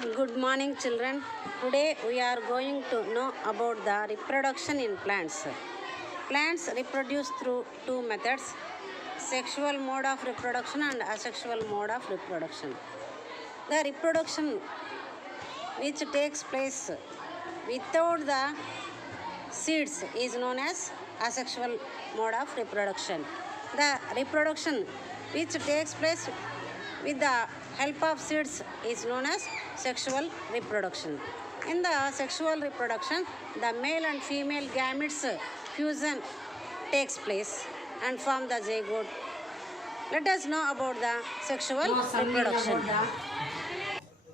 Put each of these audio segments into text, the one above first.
Good morning, children. Today we are going to know about the reproduction in plants. Plants reproduce through two methods: sexual mode of reproduction and asexual mode of reproduction. The reproduction which takes place without the seeds is known as asexual mode of reproduction. The reproduction which takes place with the help of seeds is known as sexual reproduction. In the sexual reproduction, the male and female gametes fusion takes place and form the zygote. Let us know about the sexual reproduction.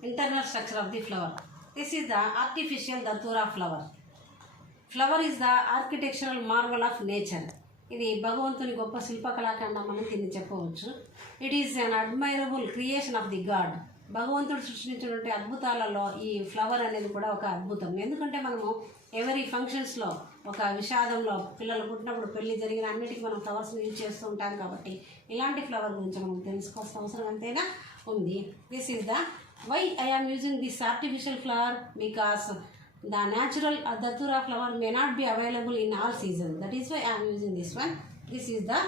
Internal structure of the flower. This is the artificial datura flower. Flower is the architectural marvel of nature. ఇది భగవంతుని గొప్ప శిల్పకళాఖండం అని దీన్ని చెప్పవచ్చు. It is an admirable creation of the God. భగవంతుడు సృష్టించినటువంటి అద్భుతాలలో ఈ flower అనేది కూడా ఒక అద్భుతం. ఎందుకంటే మనము ఎవరీ ఫంక్షన్స్లో ఒక విషాదంలో పిల్లలు పుట్టినప్పుడు పెళ్లి జరిగిన అన్నిటికీ మనం ఫ్లవర్స్ని యూజ్ చేస్తూ ఉంటాం కాబట్టి ఇలాంటి ఫ్లవర్ గురించి మనం తెలుసుకోవాల్సిన అవసరం ఎంతైనా ఉంది. This is the why I am using this artificial flower because the natural datura flower may not be available in all seasons. That is why I am using this one. This is the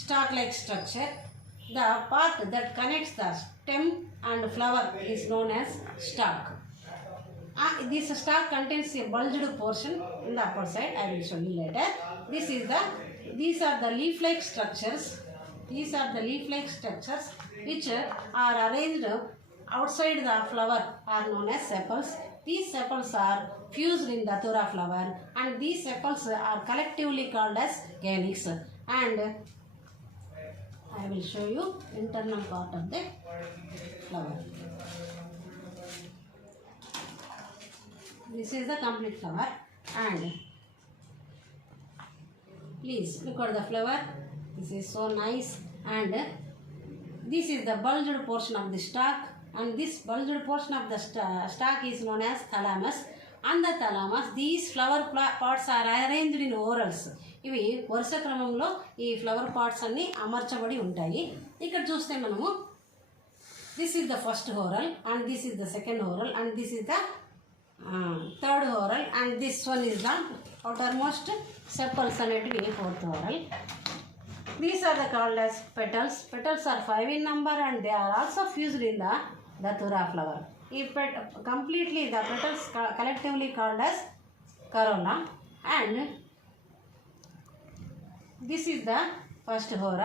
stalk-like structure. The part that connects the stem and flower is known as stalk. This stalk contains a bulged portion in the upper side. I will show you later. These are the leaf-like structures. These are the leaf-like structures which are arranged outside the flower are known as sepals. These sepals are fused in datura flower and these sepals are collectively called as calyx. And I will show you internal part of the flower. This is the complete flower and please look at the flower. This is so nice and this is the bulged portion of the stalk. And this bulged portion of the stalk is known as thalamus. On the thalamus, these flower parts are arranged in whorls. ఇవి వరుస క్రమంలో ఈ flower parts అన్ని అమర్చబడి ఉంటాయి. ఇక్కడ చూస్తే మనము this is the first whorl and this is the second whorl and this is the third whorl and this one is the outermost sepals అనేటివి fourth whorl. These are the called as petals. Petals are 5 in number and they are also fused in the datura flower. Completely the petals collectively called as corolla and this is the first whorl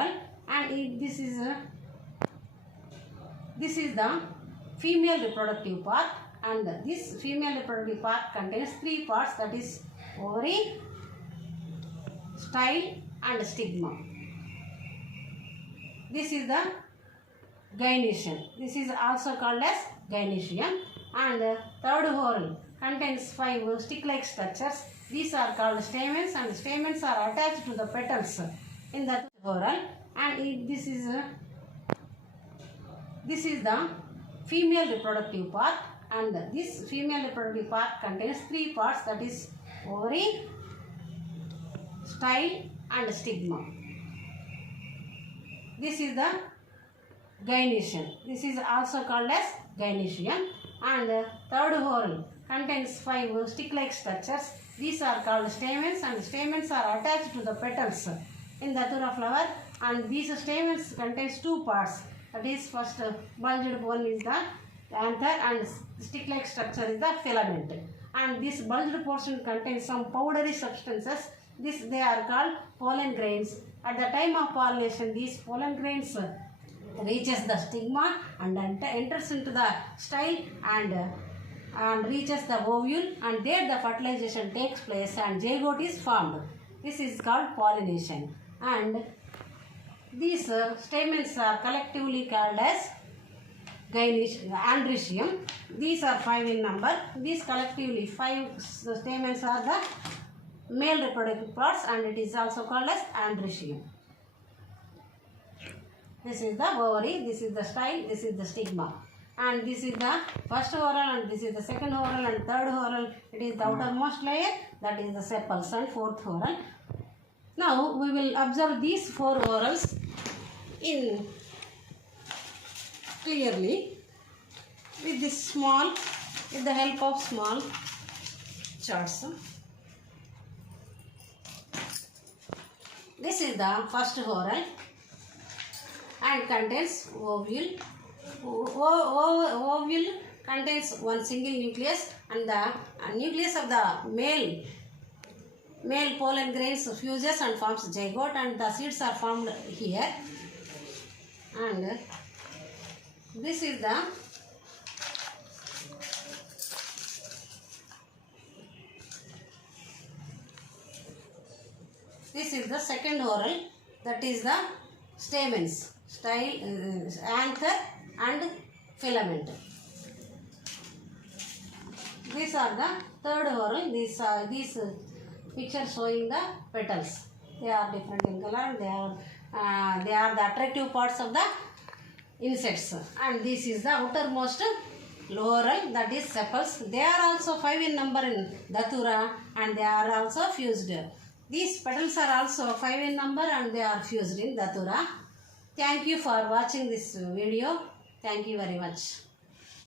and this is the female reproductive part and this female reproductive part contains 3 parts, that is ovary, style and stigma. This is the gynoecium. This is also called as gynoecium and third whorl contains 5 stick-like structures. These are called stamens and stamens are attached to the petals in the whorl and this is the female reproductive part and this female reproductive part contains 3 parts, that is ovary, style and stigma. This is the gynoecium. This is also called as gynoecium and third whorl contains 5 stick-like structures. These are called stamens and stamens are attached to the petals in the datura flower and these stamens contains 2 parts. That is first bulged one is the anther and stick-like structure is the filament. And this bulged portion contains some powdery substances. They are called pollen grains. At the time of pollination, these pollen grains reaches the stigma and enters into the style and reaches the ovule and there the fertilization takes place and zygote is formed. This is called pollination and these stamens are collectively called as androecium. These are 5 in number. These collectively 5 stamens are the male reproductive parts and it is also called as androecium. This is the ovary, this is the style, this is the stigma and this is the first whorl and this is the second whorl and third whorl. It is the outermost layer, that is the sepals, and fourth whorl. Now we will observe these 4 whorls in clearly. with this small, with the help of small charts. This is the first whorl and contains ovule. Ovule contains one single nucleus, and the nucleus of the male pollen grains fuses and forms zygote, and the seeds are formed here. And this is the second whorl, that is the stamens, anther and filament. These are the third whorl. These pictures showing the petals. They are different in color. They are the attractive parts of the insects. And this is the outermost whorl, that is sepals. They are also 5 in number in Datura, and they are also fused. These petals are also 5 in number, and they are fused in Datura. Thank you for watching this video. Thank you very much.